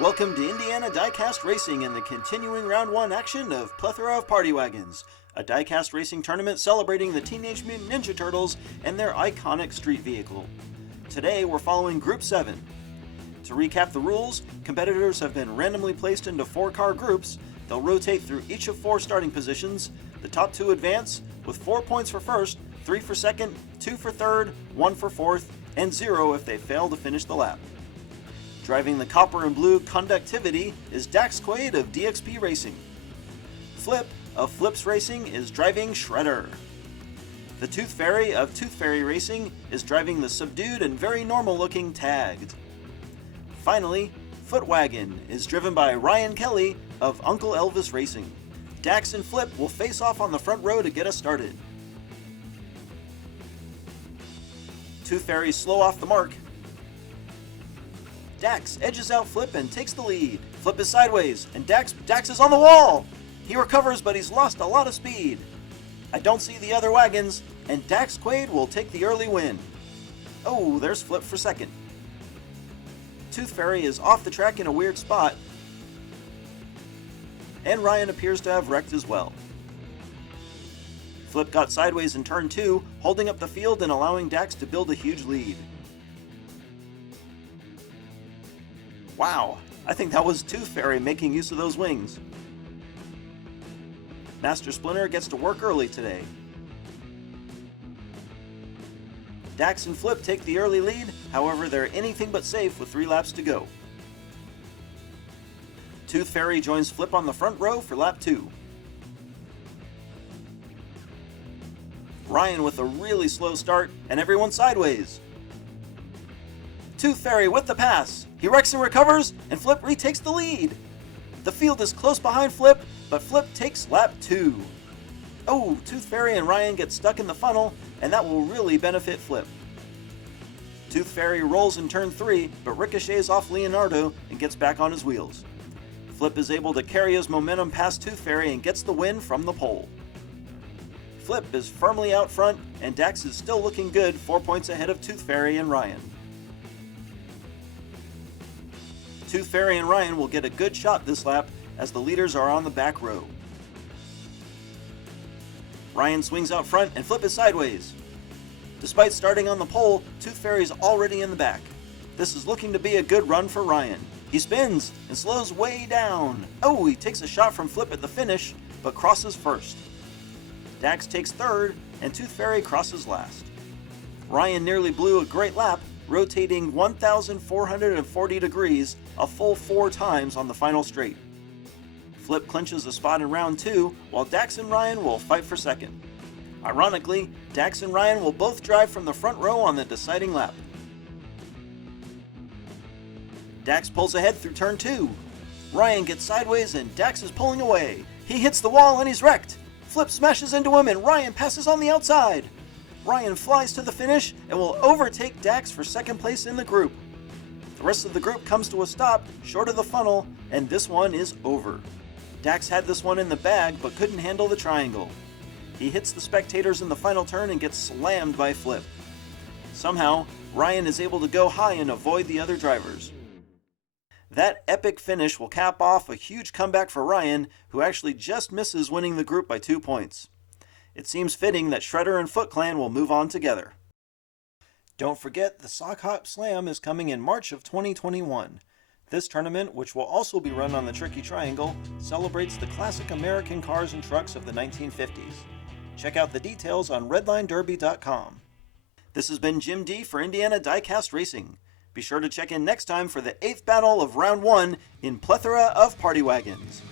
Welcome to Indiana Diecast Racing and the continuing Round 1 action of Plethora of Party Wagons, a diecast racing tournament celebrating the Teenage Mutant Ninja Turtles and their iconic street vehicle. Today we're following Group 7. To recap the rules, competitors have been randomly placed into 4-car groups. They'll rotate through each of 4 starting positions. The top 2 advance, with 4 points for first, 3 for second, 2 for third, 1 for fourth, and 0 if they fail to finish the lap. Driving the copper and blue conductivity is Dax Quaid of DXP Racing. Flip of Flips Racing is driving Shredder. The Tooth Fairy of Tooth Fairy Racing is driving the subdued and very normal looking Tagged. Finally, Foot Wagon is driven by Ryan Kelly of Uncle Elvis Racing. Dax and Flip will face off on the front row to get us started. Tooth Fairy's slow off the mark. Dax edges out Flip and takes the lead. Flip is sideways, and Dax is on the wall! He recovers, but he's lost a lot of speed. I don't see the other wagons, and Dax Quaid will take the early win. Oh, there's Flip for second. Tooth Fairy is off the track in a weird spot, and Ryan appears to have wrecked as well. Flip got sideways in turn 2, holding up the field and allowing Dax to build a huge lead. Wow, I think that was Tooth Fairy making use of those wings. Master Splinter gets to work early today. Dax and Flip take the early lead, however they're anything but safe with 3 laps to go. Tooth Fairy joins Flip on the front row for lap 2. Ryan with a really slow start, and everyone sideways. Tooth Fairy with the pass. He wrecks and recovers, and Flip retakes the lead. The field is close behind Flip, but Flip takes lap 2. Oh, Tooth Fairy and Ryan get stuck in the funnel, and that will really benefit Flip. Tooth Fairy rolls in turn 3, but ricochets off Leonardo and gets back on his wheels. Flip is able to carry his momentum past Tooth Fairy and gets the win from the pole. Flip is firmly out front, and Dax is still looking good, 4 points ahead of Tooth Fairy and Ryan. Tooth Fairy and Ryan will get a good shot this lap as the leaders are on the back row. Ryan swings out front and Flip is sideways. Despite starting on the pole, Tooth Fairy is already in the back. This is looking to be a good run for Ryan. He spins and slows way down. Oh, he takes a shot from Flip at the finish, but crosses first. Dax takes third, and Tooth Fairy crosses last. Ryan nearly blew a great lap, rotating 1,440 degrees a full 4 times on the final straight. Flip clinches a spot in round 2, while Dax and Ryan will fight for second. Ironically, Dax and Ryan will both drive from the front row on the deciding lap. Dax pulls ahead through turn 2. Ryan gets sideways and Dax is pulling away. He hits the wall and he's wrecked. Flip smashes into him and Ryan passes on the outside. Ryan flies to the finish and will overtake Dax for second place in the group. The rest of the group comes to a stop short of the funnel, and this one is over. Dax had this one in the bag but couldn't handle the triangle. He hits the spectators in the final turn and gets slammed by Flip. Somehow, Ryan is able to go high and avoid the other drivers. That epic finish will cap off a huge comeback for Ryan, who actually just misses winning the group by 2 points. It seems fitting that Shredder and Foot Clan will move on together. Don't forget, the Sock Hop Slam is coming in March of 2021. This tournament, which will also be run on the Tricky Triangle, celebrates the classic American cars and trucks of the 1950s. Check out the details on redlinederby.com. This has been Jim D for Indiana Diecast Racing. Be sure to check in next time for the 8th battle of Round 1 in Plethora of Party Wagons.